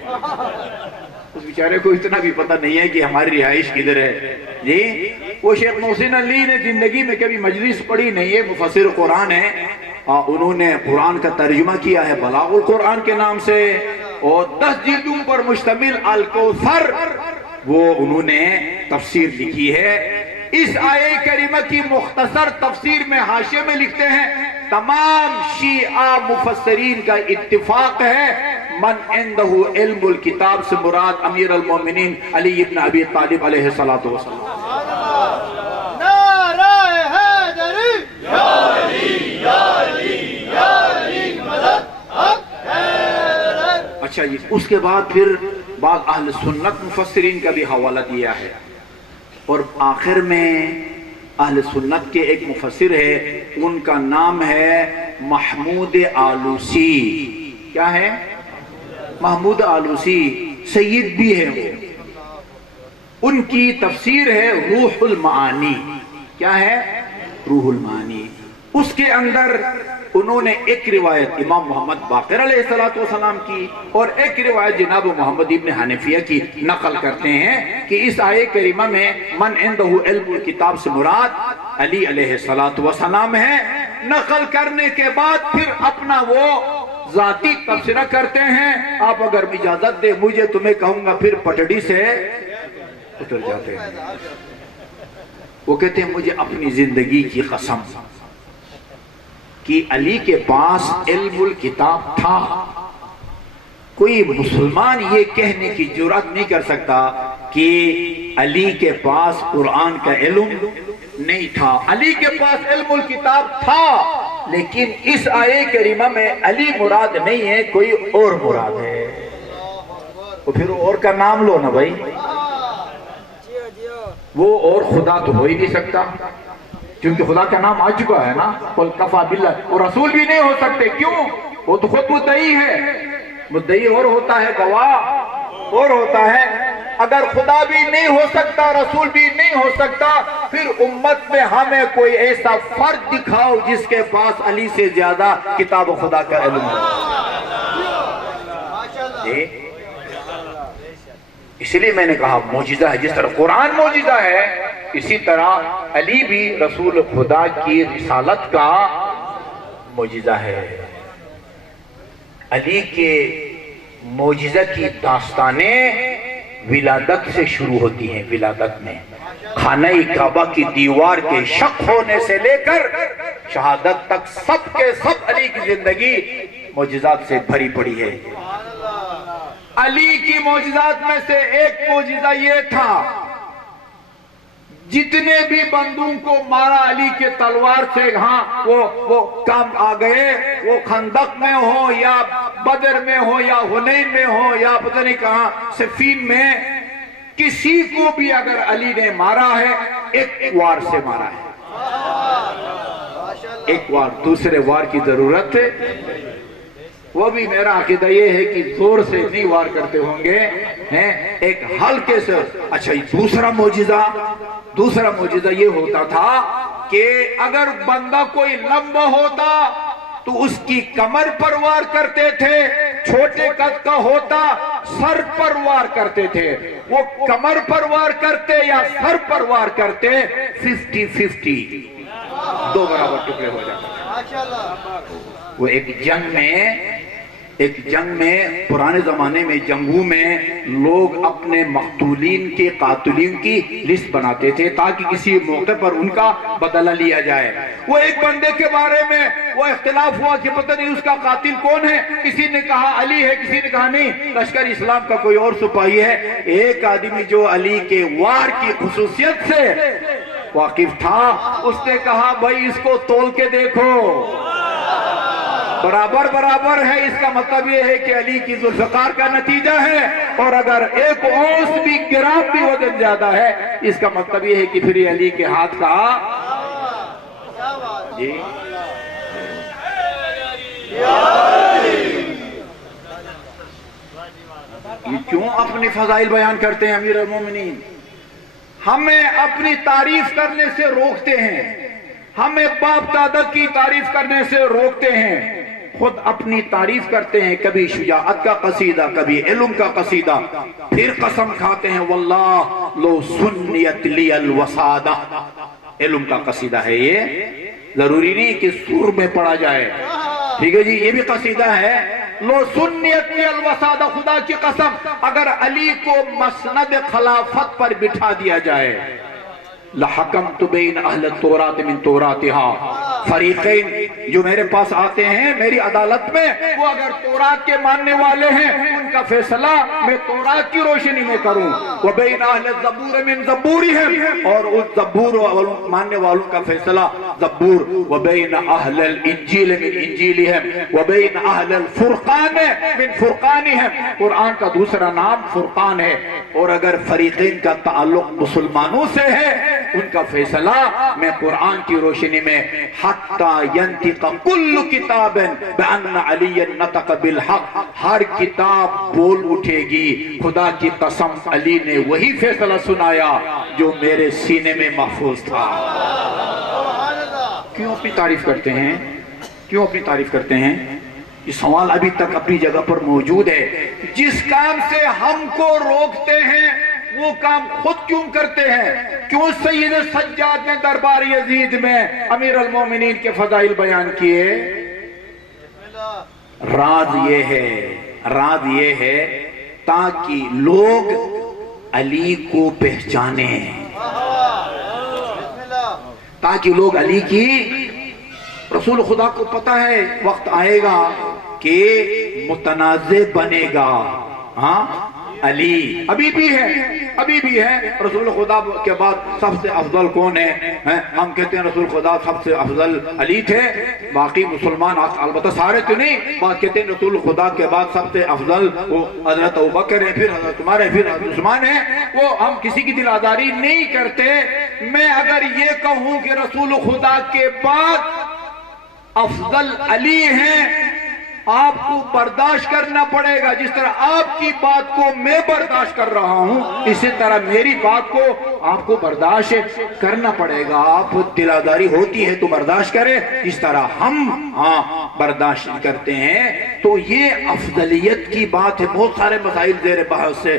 اس بیچارے کو اتنا بھی پتہ نہیں ہے کہ ہماری رہائش کدھر ہے. جی وہ شیخ محسن علی نے زندگی میں کبھی مجلس پڑھی نہیں ہے، مفسر قرآن ہے. انہوں نے قرآن کا ترجمہ کیا ہے بلاغ القرآن کے نام سے، اور 10 جلدوں پر مشتمل الکوثر وہ انہوں نے تفسیر لکھی ہے. اس آیے کریمہ کی مختصر تفسیر میں حاشیے میں لکھتے ہیں تمام شیعہ مفسرین کا اتفاق ہے من عنده علم الکتاب سے مراد امیر المومنین علی ابن ابی طالب علیہ السلام. نعرہ حیدری یا علی یا علی یا علی مدد حق حیدر. اچھا جی، اس کے بعد پھر بعض اہل سنت مفسرین کا بھی حوالہ دیا ہے، اور آخر میں اہل سنت کے ایک مفسر ہے، ان کا نام ہے محمود آلوسی. کیا ہے؟ محمود آلوسی، سید بھی ہے وہ. ان کی تفسیر ہے روح المعانی. کیا ہے؟ روح المعانی. اس کے اندر انہوں نے ایک روایت امام محمد باقر علیہ السلام کی اور ایک روایت جناب محمد ابن حنفیہ کی نقل کرتے ہیں کہ اس آیے کریمہ میں من عنده علم الکتاب سے مراد علی علیہ السلام ہے. نقل کرنے کے بعد پھر اپنا وہ ذاتی تبصرہ کرتے ہیں. آپ اگر اجازت دے مجھے تمہیں کہوں گا پھر پٹڑی سے اتر جاتے ہیں. وہ کہتے ہیں مجھے اپنی زندگی کی قسم کہ علی کے پاس علم الکتاب تھا. کوئی مسلمان یہ کہنے کی جرات نہیں کر سکتا کہ علی کے پاس قرآن کا علم نہیں تھا. علی کے پاس علم الکتاب تھا، لیکن اس آیے کریمہ میں علی مراد نہیں ہے، کوئی اور مراد ہے. تو پھر اور کا نام لو نا بھائی. وہ اور خدا تو ہو ہی نہیں سکتا، کیونکہ خدا کا نام آ چکا ہے نا. قل کفا باللہ. وہ رسول بھی نہیں ہو سکتے. کیوں؟ وہ تو خود مدعی ہے. مدعی اور ہوتا ہے، گواہ اور ہوتا ہے. اگر خدا بھی نہیں ہو سکتا، رسول بھی نہیں ہو سکتا، پھر امت میں ہمیں کوئی ایسا فرد دکھاؤ جس کے پاس علی سے زیادہ کتاب و خدا کا علم ہو۔ اس لیے میں نے کہا معجزہ ہے، جس طرح قرآن معجزہ ہے اسی طرح علی بھی رسول خدا کی رسالت کا معجزہ ہے۔ علی کے معجزہ کی داستانیں ولادت سے شروع ہوتی ہیں۔ ولادت میں خانہ کعبہ کی دیوار کے شق ہونے سے لے کر شہادت تک سب کے سب علی کی زندگی معجزات سے بھری پڑی ہے۔ علی کی معجزات میں سے ایک معجزہ یہ تھا، جتنے بھی بندوں کو مارا علی کے تلوار سے، ہاں وہ کام آ گئے، وہ خندق میں ہو یا بدر میں ہو یا حنین میں ہو یا پتہ نہیں کہاں صفین میں، کسی کو بھی اگر علی نے مارا ہے ایک وار سے مارا ہے۔ ایک وار، دوسرے وار کی ضرورت ہے، وہ بھی میرا عقیدہ یہ ہے کہ زور سے نہیں وار کرتے ہوں گے، ایک ہلکے سے۔ اچھا دوسرا معجزہ یہ ہوتا تھا کہ اگر بندہ کوئی لمبا ہوتا تو اس کی کمر پر وار کرتے تھے، چھوٹے قد کا ہوتا سر پر وار کرتے تھے۔ وہ کمر پر وار کرتے یا سر پر وار کرتے، 50-50 دو برابر ٹکڑے ہو جاتے۔ وہ ایک جنگ میں پرانے زمانے میں جنگوں میں لوگ اپنے مقتولین کے قاتلین کی لسٹ بناتے تھے تاکہ کسی موقع پر ان کا بدلہ لیا جائے۔ وہ ایک بندے کے بارے میں وہ اختلاف ہوا کہ پتہ نہیں اس کا قاتل کون ہے، کسی نے کہا علی ہے، کسی نے کہا نہیں لشکر اسلام کا کوئی اور سپاہی ہے۔ ایک آدمی جو علی کے وار کی خصوصیت سے واقف تھا، اس نے کہا بھائی اس کو تول کے دیکھو، برابر ہے، اس کا مطلب یہ ہے کہ علی کی ذوالفقار کا نتیجہ ہے، اور اگر ایک اونس بھی گرام بھی وزن زیادہ ہے اس کا مطلب یہ ہے کہ پھر یہ علی کے ہاتھ کا جی یہ کیوں اپنی فضائل بیان کرتے ہیں امیر المومنین؟ ہمیں اپنی تعریف کرنے سے روکتے ہیں، ہمیں باپ دادا کی تعریف کرنے سے روکتے ہیں، خود اپنی تعریف کرتے ہیں، کبھی شجاعت کا قصیدہ، کبھی علم کا قصیدہ، پھر قسم کھاتے ہیں واللہ لو سنیت لی الوسادہ۔ علم کا قصیدہ ہے یہ، ضروری نہیں کہ سور میں پڑھا جائے، ٹھیک ہے جی، یہ بھی قصیدہ ہے۔ لو سنیت لی الوسادہ، خدا کی قسم اگر علی کو مسند خلافت پر بٹھا دیا جائے، لحکمت بین اہل التوراۃ من توراتہا، فریقین جو میرے پاس آتے ہیں میری عدالت میں، وہ اگر تورات کے ماننے والے ہیں ان کا فیصلہ میں تورات کی روشنی میں کروں، وبین اہل الزبور من زبورہم، اور اس زبور ماننے والوں کا فیصلہ زبور، وبین اہل الانجیل من انجیلہم، وبین اہل الفرقان من فرقانہم، قرآن کا دوسرا نام فرقان ہے، اور اگر فریقین کا تعلق مسلمانوں سے ہے ان کا فیصلہ میں قرآن کی روشنی میں حتی ینطق کل کتاب بأن علی نطق بالحق، ہر کتاب بول اٹھے گی خدا کی قسم علی نے وہی فیصلہ سنایا جو میرے سینے میں محفوظ تھا۔ کیوں اپنی تعریف کرتے ہیں؟ کیوں اپنی تعریف کرتے ہیں؟ یہ سوال ابھی تک اپنی جگہ پر موجود ہے۔ جس کام سے ہم کو روکتے ہیں وہ کام خود کیوں کرتے ہیں؟ کیوں سید سجاد نے دربار یزید میں امیر المومنین کے فضائل بیان کیے؟ راز یہ ہے تاکہ لوگ علی کو پہچانیں، تاکہ لوگ علی کی، رسول خدا کو پتہ ہے وقت آئے گا کہ متنازع بنے گا، ہاں علی ابھی بھی ہے، رسول خدا کے بعد سب سے افضل کون ہے؟ ہم کہتے ہیں رسول خدا سب سے افضل علی تھے، باقی مسلمان البتہ سارے تو نہیں، بات کہتے ہیں رسول خدا کے بعد سب سے افضل وہ حضرت ابوبکر ہے، پھر حضرت عمر ہے، پھر حضرت عثمان ہے۔ وہ ہم کسی کی دل آزاری نہیں کرتے۔ میں اگر یہ کہوں کہ رسول خدا کے بعد افضل علی ہیں آپ کو برداشت کرنا پڑے گا، جس طرح آپ کی بات کو میں برداشت کر رہا ہوں اسی طرح میری بات کو آپ کو برداشت کرنا پڑے گا۔ آپ دلاداری ہوتی ہے تو برداشت کریں، جس طرح ہم برداشت کرتے ہیں۔ تو یہ افضلیت کی بات ہے۔ بہت سارے مسائل زیر بحث سے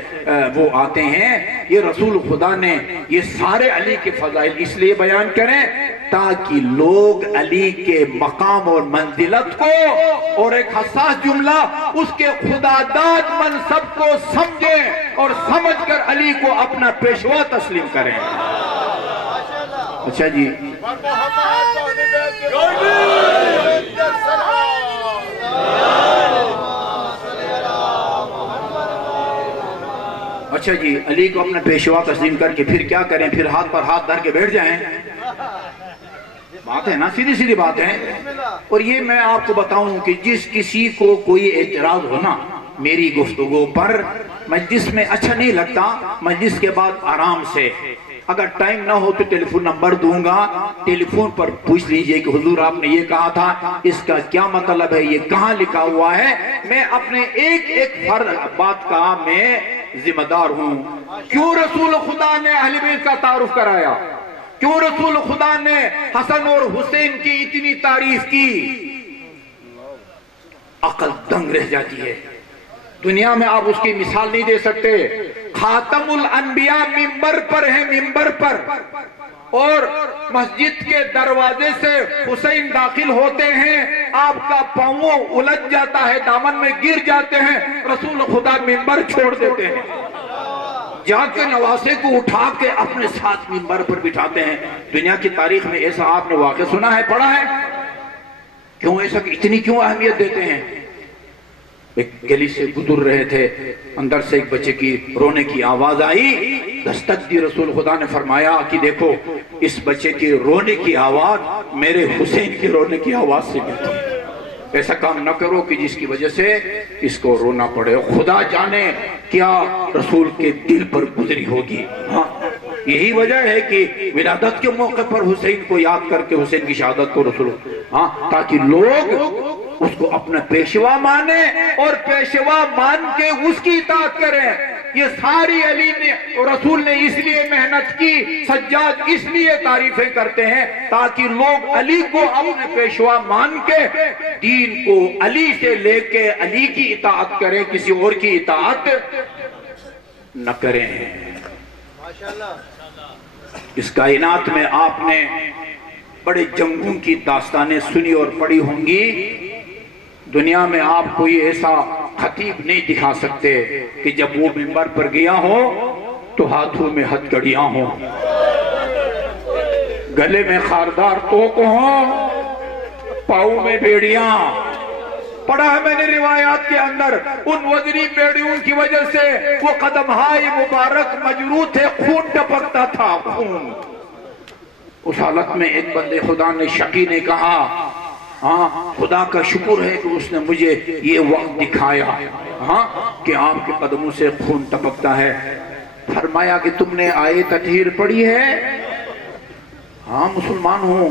وہ آتے ہیں۔ یہ رسول خدا نے یہ سارے علی کے فضائل اس لیے بیان کریں تاکہ لوگ علی کے مقام اور منزلت کو اور ایک حساس جملہ اس کے خداداد منصب کو سمجھیں اور سمجھ کر علی کو اپنا پیشوا تسلیم کریں۔ اچھا جی، اچھا جی، علی کو اپنا پیشوا تسلیم کر کے پھر کیا کریں؟ پھر ہاتھ پر ہاتھ دھر کے بیٹھ جائیں؟ بات ہے نا، سیدھی سیدھی بات ہے۔ اور یہ میں آپ کو بتاؤں کہ جس کسی کو کوئی اعتراض ہو نا میری گفتگو پر، مجلس میں اچھا نہیں لگتا، مجلس کے بعد آرام سے، اگر ٹائم نہ ہو تو ٹیلی فون نمبر دوں گا، ٹیلی فون پر پوچھ لیجئے کہ حضور آپ نے یہ کہا تھا، اس کا کیا مطلب ہے، یہ کہاں لکھا ہوا ہے۔ میں اپنے ایک ایک بات کا میں ذمہ دار ہوں۔ کیوں رسول خدا نے اہل بیت کا تعارف کرایا؟ کیوں رسول خدا نے حسن اور حسین کی اتنی تعریف کی؟ عقل دنگ رہ جاتی ہے۔ دنیا میں آپ اس کی مثال نہیں دے سکتے۔ خاتم الانبیاء منبر پر ہے، منبر پر، اور مسجد کے دروازے سے حسین داخل ہوتے ہیں، آپ کا پاؤں الجھ جاتا ہے، دامن میں گر جاتے ہیں، رسول خدا منبر چھوڑ دیتے ہیں، جا کے نواسے کو اٹھا کے اپنے ساتھ منبر پر بٹھاتے ہیں۔ دنیا کی تاریخ میں ایسا آپ نے واقعہ سنا ہے، پڑھا ہے؟ کیوں ایسا، اتنی کیوں اہمیت دیتے ہیں؟ ایک گلی سے گزر رہے تھے، اندر سے ایک بچے کی رونے کی آواز آئی، دستک دی، رسول خدا نے فرمایا کہ دیکھو اس بچے کی رونے کی آواز میرے حسین کی رونے کی آواز سے ملتی ہے۔ ایسا کام نہ کرو کہ جس کی وجہ سے اس کو رونا پڑے۔ خدا جانے کیا رسول کے دل پر گزری ہوگی۔ یہی وجہ ہے کہ ولادت کے موقع پر حسین کو یاد کر کے حسین کی شہادت کو رسول، تاکہ لوگ اس کو اپنا پیشوا مانے اور پیشوا مان کے اس کی اطاعت کریں۔ یہ ساری علی نے اور رسول نے اس لیے محنت کی، سجاد اس لیے تعریفیں کرتے ہیں تاکہ لوگ علی کو اپنے پیشوا مان کے دین کو علی سے لے کے علی کی اطاعت کریں، کسی اور کی اطاعت نہ کریں۔ اس کائنات میں آپ نے بڑے جنگوں کی داستانیں سنی اور پڑھی ہوں گی۔ دنیا میں آپ کوئی ایسا خطیب نہیں دکھا سکتے کہ جب وہ منبر پر گیا ہو تو ہاتھوں میں ہتھ کڑیاں ہوں، گلے میں خاردار توق ہوں، پاؤں میں بیڑیاں۔ پڑھا ہے میں نے روایات کے اندر، ان وزری بیڑیوں کی وجہ سے وہ قدمہائے مبارک مجروح تھے، خون ٹپکتا تھا، خون۔ اس حالت میں ایک بندے خدا نے شقی نے کہا، خدا کا شکر ہے کہ اس نے مجھے یہ وقت دکھایا کہ آپ کے قدموں سے خون ٹپکتا ہے۔ فرمایا کہ تم نے آیے تطہیر پڑھی ہے؟ ہاں مسلمان ہوں،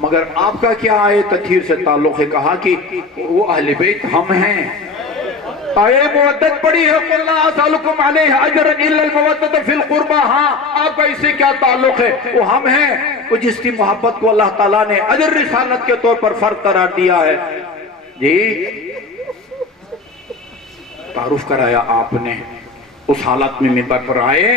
مگر آپ کا کیا آیے تطہیر سے تعلق ہے؟ کہا کہ وہ اہل بیت ہم ہیں۔ آیے مودت پڑھی ہے، قُلْ لَا أَسْأَلُكُمْ عَلَيْهِ أَجْرًا إِلَّا الْمَوَدَّةَ فِي الْقُرْبَى، ہاں آپ کا اس سے کیا تعلق ہے؟ وہ ہم ہیں، وہ جس کی محبت کو اللہ تعالیٰ نے اجر رسالت کے طور پر فرض قرار دیا ہے۔ جی تعارف کرایا آپ نے، اس حالت میں منبر پر آئے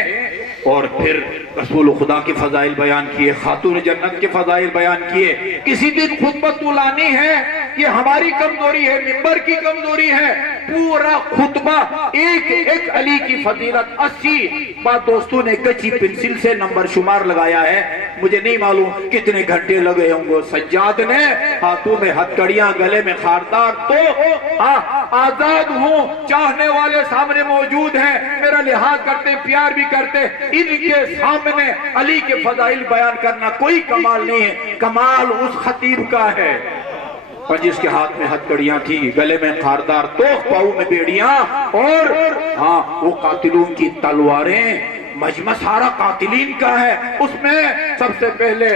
اور پھر رسول خدا کے فضائل بیان کیے، خاتون جنت کے فضائل بیان کیے۔ کسی دن خطبہ طولانی ہے، یہ ہماری کمزوری ہے، منبر کی کمزوری ہے۔ پورا خطبہ ایک ایک علی کی فضیلت 80 بات دوستوں نے کچی پنسل سے نمبر شمار لگایا ہے، مجھے نہیں معلوم کتنے گھنٹے لگے ہوں گے۔ سجاد نے ہاتھوں میں ہتھ کڑیاں، گلے میں خاردار، تو آزاد ہوں، چاہنے والے سامنے موجود ہیں، میرا لحاظ کرتے، پیار بھی کرتے، ان کے سامنے علی کے فضائل بیان کرنا کوئی کمال نہیں ہے، کمال اس خطیب کا ہے اور جس کے ہاتھ میں ہتھ کڑیاں تھی، گلے میں خاردار توق، پاؤں میں بیڑیاں، اور وہ قاتلوں کی تلواریں۔ مجمع سارا قاتلین کا ہے، اس میں سب سے پہلے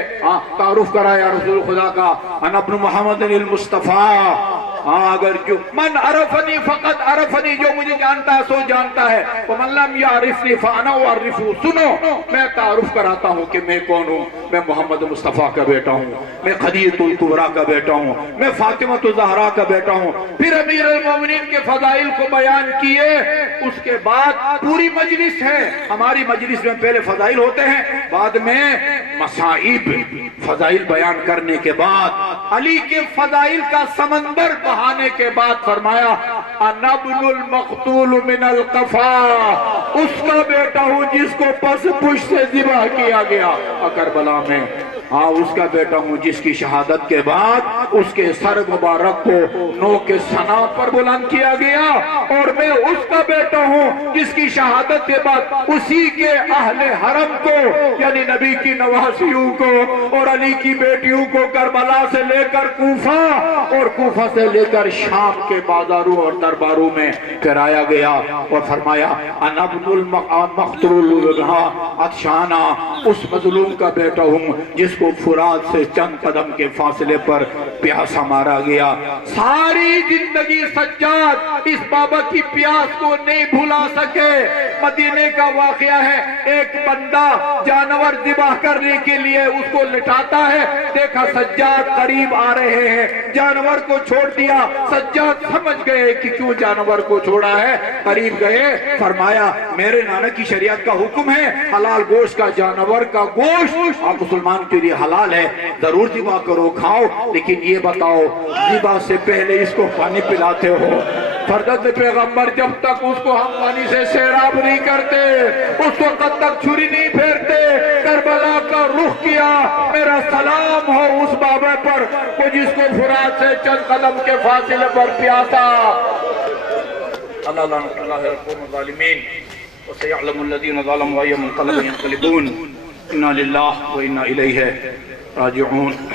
تعارف کرایا رسول خدا کا، انا ابن محمد المصطفیٰ ہاں اگر جو من عرفنی فقط عرفنی، جو مجھے جانتا ہے سو جانتا ہے، ومن لم یعرفنی فانا اعرفہ، سنو میں تعارف کراتا ہوں کہ میں کون ہوں، میں محمد مصطفیٰ کا بیٹا ہوں، میں خدیجۃ الکبریٰ کا بیٹا ہوں، میں فاطمہ الزہرا کا بیٹا ہوں۔ پھر امیر المومنین کے فضائل کو بیان کیے، اس کے بعد پوری مجلس ہے، ہماری مجلس میں پہلے فضائل ہوتے ہیں، بعد میں مصائب، فضائل بیان کرنے کے بعد علی کے فضائل کا سمندر بہانے کے بعد فرمایا انا ابن المقتول من القفا، اس کا بیٹا ہوں جس کو پس پشت سے ذبح کیا گیا کربلا میں، ہاں اس کا بیٹا ہوں جس کی شہادت کے بعد اس کے سر مبارک کو نوک ثنا پر بلند کیا گیا، اور میں اس کا بیٹا ہوں جس کی شہادت کے بعد اسی کے اہل حرم کو یعنی نبی کی نواسیوں کو اور علی کی بیٹیوں کو کربلا سے لے کر کوفہ اور کوفہ سے لے کر شام کے بازاروں اور درباروں میں پھرایا گیا، اور فرمایا انا ابن المقتول عطشانہ، اس مظلوم کا بیٹا ہوں جس کو فرات سے چند قدم کے فاصلے پر پیاسا مارا گیا۔ ساری زندگی سجاد اس بابا کی پیاس کو نہیں بھلا سکے۔ مدینے کا واقعہ ہے، ایک بندہ جانور ذبح کرنے کے لیے اس کو لٹاتا ہے، دیکھا سجاد قریب آ رہے ہیں، جانور کو چھوڑ دیا، سجاد سمجھ گئے کہ کیوں جانور کو چھوڑا ہے، قریب گئے، فرمایا میرے نانا کی شریعت کا حکم ہے حلال گوشت کا جانور کا گوشت آپ مسلمان کے لیے حلال ہے، ضرور ذبح کرو کھاؤ، لیکن یہ بتاؤ ذبح سے پہلے اس کو پانی پلاتے ہو؟ فرزند پیغمبر جب تک اس کو ہم پانی سے سیراب نہیں کرتے اس وقت تک چھری نہیں پھیرتے، کربلا کا رخ کیا، میرا سلام ہو اس بابا پر وہ جس کو فرات سے چند قدم کے فاصلے پر پیاسا۔ اللہ لعنت اللہ علی القوم الظالمین وسيعلم الذين ظلموا أي منقلب ينقلبون، إنا لله وإنا إليه راجعون۔